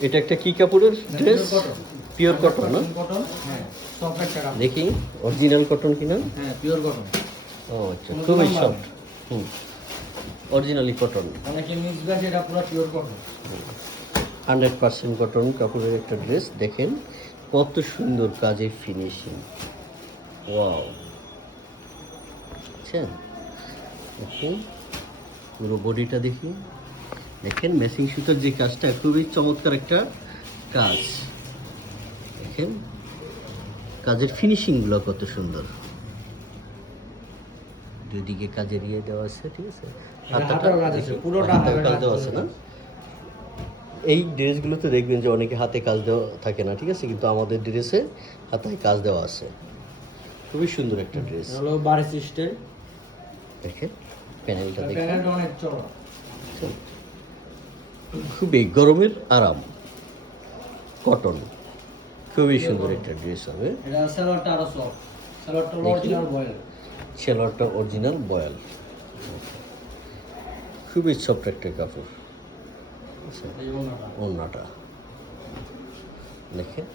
এটা একটা কি কাপড়ের ড্রেস পিওর কটন না? হ্যাঁ দেখি অরিজিনাল কটন কিনা? হ্যাঁ পিওর কটন ও আচ্ছা খুবই সফট হুম অরিজিনালি কটন অনেকে মিক্স ব্যাগ এটা পুরো pure cotton hundred percent cotton কাপড়ের একটা ড্রেস দেখেন কত সুন্দর কাজের ফিনিশিং ওয়াও বুঝছেন ওকে পুরো বডিটা দেখি। দেখেন মেশিং সুতার যে কাজটা খুবই চমৎকার একটা কাজ। দেখেন কাজের ফিনিশিংগুলো কত সুন্দর। দুদিকে কাজের ইয়ে দেওয়া আছে ঠিক আছে? কাজ পুরোটা দেওয়া আছে। না? এই ড্রেসগুলোতে দেখবেন যে অনেকে হাতে কাজ দেওয়া থাকে না ঠিক আছে? কিন্তু আমাদের ড্রেসে হাতে কাজ দেওয়া আছে। খুবই সুন্দর একটা ড্রেস। হলো বাড়ি সিস্টেম দেখেন প্যানেলটা দেখেন। অনেক চড়া খুবই গরমের আরাম। কটন খুবই সুন্দর একটা ড্রেস হবে। সালোয়ারটা। অরিজিনাল বয়াল খুবই সফট একটা কাপড়। আচ্ছা ওনাটা দেখেন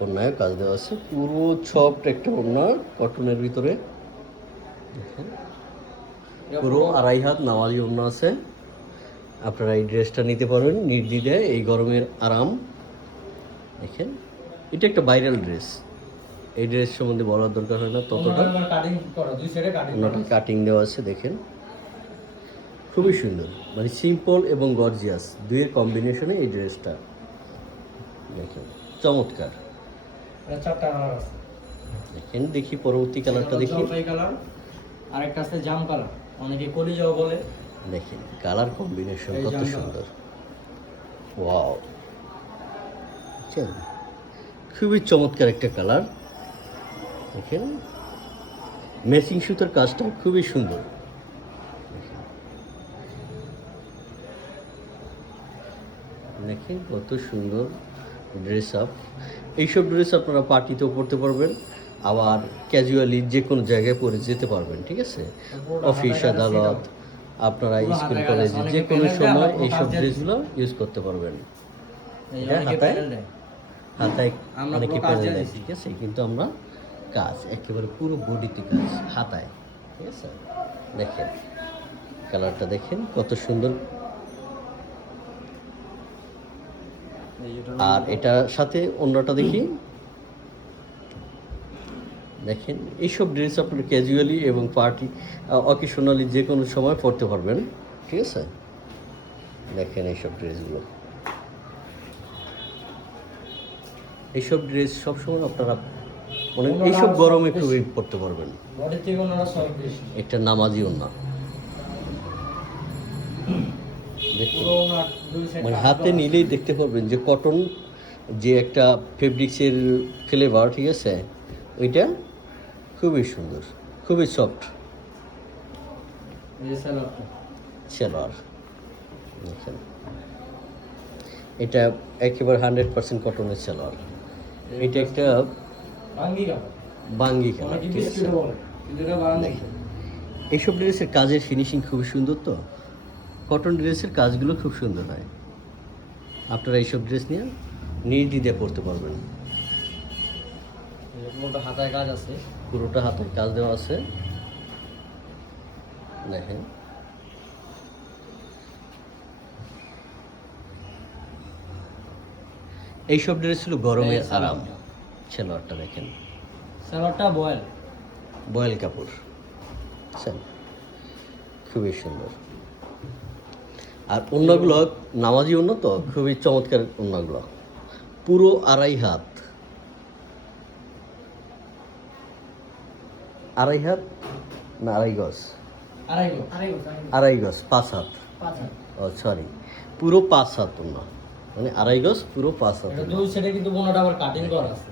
ওড়নায় কাজ দেওয়া আছে। পুরো সফট একটা ওড়না কটনের ভিতরে। দেখেন। পুরো আড়াই হাত নামাজি ওড়না আছে। আপনারা এই ড্রেসটা নিতে পারবেন নির্দ্বিধায় এই গরমের আরাম। দেখেন এটা একটা ভাইরাল ড্রেস এই ড্রেস সম্বন্ধে বলার দরকার হয় না ততটা। ওনাটা কাটিং দেওয়া আছে দেখেন। খুবই সুন্দর মানে সিম্পল এবং গর্জিয়াস দুইয়ের কম্বিনেশনে এই ড্রেসটা দেখেন চমৎকার। দেখেন দেখি পরবর্তী কালারটা দেখি। কালার আরেকটা আছে জাম কালার অনেকে কলিজাও বলে। দেখেন কালার কম্বিনেশন কত সুন্দর। ওয়াও বুঝছেন? খুবই চমৎকার একটা কালার দেখেন ম্যাচিং সুতার কাজটা খুবই সুন্দর। দেখেন। দেখেন কত সুন্দর ড্রেস আপ এইসব ড্রেস আপনারা পার্টিতেও পরতে পারবেন আবার ক্যাজুয়ালি যে কোনো জায়গায় পরে যেতে পারবেন ঠিক আছে? অফিস আদালত আপনারা স্কুল। কলেজে যে কোনো সময় এইসব কাজ ড্রেসগুলো ইউজ করতে পারবেন। এই এটা হাতায়? হাতায় আমরা অনেকে পুরো কাজ দেয় ঠিক আছে? কিন্তু আমরা কাজ একেবারে পুরো বডিতে কাজ হাতায় ঠিক আছে? দেখেন কালারটা দেখেন কত সুন্দর। আর এটার সাথে অন্যটা দেখি। দেখেন এইসব ড্রেস আপনার ক্যাজুয়ালি এবং পার্টি অকেশনালি যে কোনো সময় পরতে পারবেন ঠিক আছে? দেখেন এইসব ড্রেসগুলো এইসব ড্রেস সবসময় আপনারা মানে এইসব গরমে পারবেন। একটা নামাজিও না। দেখুন পুরো ওনার দুই সাইড মানে হাতে নিলেই দেখতে পারবেন যে কটন যে একটা ফেব্রিক্সের ফ্লেভার ঠিক আছে? ওইটা খুবই সুন্দর খুবই সফট এটা একেবারে হান্ড্রেড পার্সেন্ট কটনের সেলার এটা একটা বাঙ্গি এইসব ড্রেসের কাজের ফিনিশিং খুবই সুন্দর তো? কটন ড্রেসের কাজগুলো খুব সুন্দর হয়। আপনারা এইসব ড্রেস নিয়ে নির্দ্বিধে পড়তে পারবেন। মোটা হাতায় কাজ আছে। পুরোটা হাতে কাজ দেওয়া আছে। দেখেন। এইসব ড্রেস ছিল গরমের আরাম। সালোয়ারটা। দেখেন। সালোয়ারটা বয়েল। বয়েল কাপড়। বুঝছেন? খুবই সুন্দর। আর অন্যগুলো নামাজি অন্য তো খুবই চমৎকার অন্যগুলো পুরো আড়াই হাত। আড়াই হাত না আড়াই গজ? আড়াই গজ পাঁচ হাত। ও সরি পুরো পাঁচ হাত অন্য মানে আড়াই গজ পুরো পাঁচ হাত এটা দুই সাইডে কিন্তু বোনাটা আবার কাটিং করা আছে।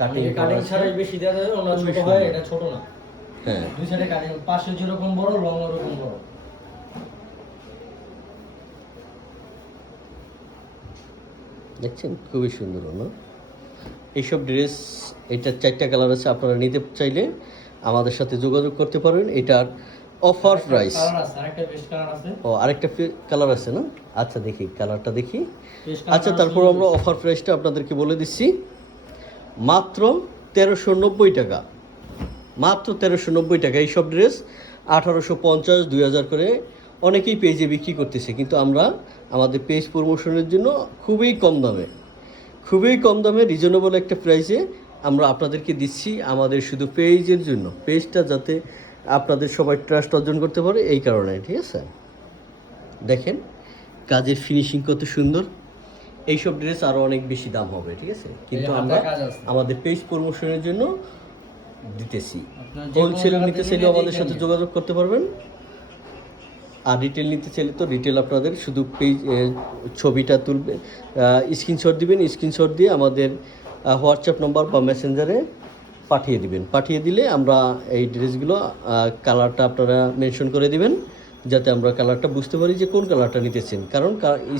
কাটিং কাটিং কাটিং ছাড়াই বেশি দেওয়া যাবে ওনার ছোট হয় এটা ছোট না। হ্যাঁ। দুই সাইডে কাটিং পাশে যেরকম বড় লং ওরকম বড়। দেখছেন? খুবই সুন্দর না? এইসব ড্রেস এটার চারটা কালার আছে আপনারা নিতে চাইলে আমাদের সাথে যোগাযোগ করতে পারবেন। এটার অফার প্রাইস। ও আরেকটা কালার আছে না? আচ্ছা দেখি কালারটা দেখি। আচ্ছা তারপর আমরা অফার প্রাইসটা আপনাদেরকে বলে দিচ্ছি। মাত্র তেরোশো নব্বই টাকা। মাত্র তেরোশো নব্বই টাকা এইসব ড্রেস। আঠারোশো পঞ্চাশ দুই হাজার করে অনেকেই পেজে বিক্রি করতেছে কিন্তু আমরা আমাদের পেজ প্রমোশনের জন্য খুবই কম দামে খুবই কম দামে রিজনেবল একটা প্রাইসে আমরা আপনাদেরকে দিচ্ছি আমাদের শুধু পেজের জন্য পেজটা যাতে আপনাদের সবাই ট্রাস্ট অর্জন করতে পারে এই কারণে ঠিক আছে? দেখেন কাজের ফিনিশিং কত সুন্দর। এইসব ড্রেস আরও অনেক বেশি দাম হবে ঠিক আছে? কিন্তু আমরা আমাদের পেজ প্রমোশনের জন্য দিতেছি। হোলসেল নিতে থেকে চাইলে আমাদের সাথে যোগাযোগ করতে পারবেন। আর রিটেল নিতে চাইলে তো রিটেল আপনাদের শুধু পেজ ছবিটা তুলবে স্ক্রিনশট দিবেন স্ক্রিনশট দিয়ে আমাদের হোয়াটসঅ্যাপ নম্বর বা মেসেঞ্জারে পাঠিয়ে দিবেন। পাঠিয়ে দিলে আমরা এই ড্রেসগুলো কালারটা আপনারা মেনশন করে দিবেন, যাতে আমরা কালারটা বুঝতে পারি যে কোন কালারটা নিতেছেন। কারণ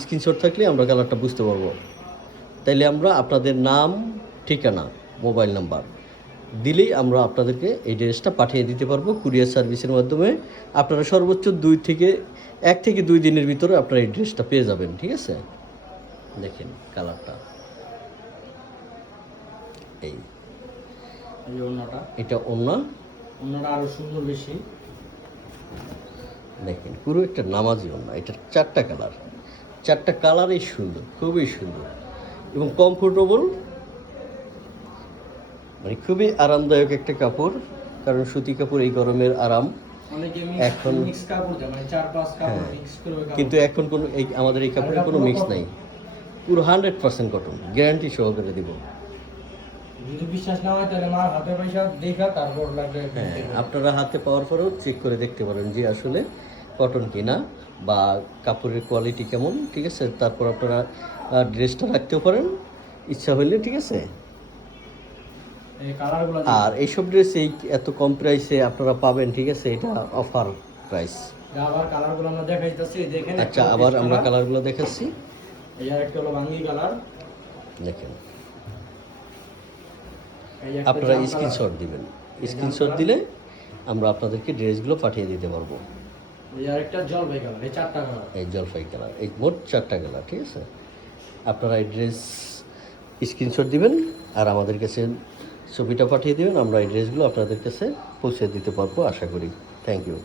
স্ক্রিনশট থাকলে আমরা কালারটা বুঝতে পারব। তাইলে আমরা আপনাদের নাম, ঠিকানা মোবাইল নাম্বার দিলেই আমরা আপনাদেরকে এই ড্রেসটা পাঠিয়ে দিতে পারব কুরিয়ার সার্ভিসের মাধ্যমে। আপনারা সর্বোচ্চ দুই থেকে, এক থেকে দুই দিনের ভিতরে আপনারা এই ড্রেসটা পেয়ে যাবেন, ঠিক আছে? দেখেন কালারটা এই। এটা অন্য অন্যটা আরও সুন্দর বেশি। দেখেন পুরো একটা নামাজি অন্য এটা চারটা কালার। চারটা কালারই সুন্দর খুবই সুন্দর। এবং কমফোর্টেবল মানে খুবই আরামদায়ক একটা কাপড় কারণ সুতি কাপড় এই গরমের আরাম। এখন- কাপড় মানে কাপড় কাপড়- কিন্তু এখন কোনো এই আমাদের এই কাপড়ের কোনো মিক্স নাই। পুরো হান্ড্রেড পার্সেন্ট কটন গ্যারান্টি সহকারে দিব। যদি বিশ্বাস না হয় তাহলে মার হাতে পয়সা দেখা তারপর লাগবে। হ্যাঁ আপনারা হাতে পাওয়ার পরেও চেক করে দেখতে পারেন যে আসলে কটন কিনা বা কাপড়ের কোয়ালিটি কেমন ঠিক আছে? তারপর আপনারা ড্রেসটা রাখতেও পারেন। ইচ্ছা হইলে ঠিক আছে? আর এইসব ড্রেস এই এত কম প্রাইসে আপনারা পাবেন ঠিক আছে? এটা অফার প্রাইস আচ্ছা আবার আমরা কালারগুলো দেখাচ্ছি। এই একটা কালার দেখেন। আপনারা স্ক্রিনশট দিবেন। স্ক্রিনশট দিলে আমরা আপনাদেরকে ড্রেসগুলো পাঠিয়ে দিতে পারব। এই জলপাই কালার এই এই জলপাই কালার এই মোট চারটা কালার ঠিক আছে? আপনারা এই ড্রেস স্ক্রিনশট দিবেন আর আমাদের কাছে ছবিটা পাঠিয়ে দেবেন আমরা এই ড্রেসগুলো আপনাদের কাছে পৌঁছে দিতে পারব আশা করি। Thank you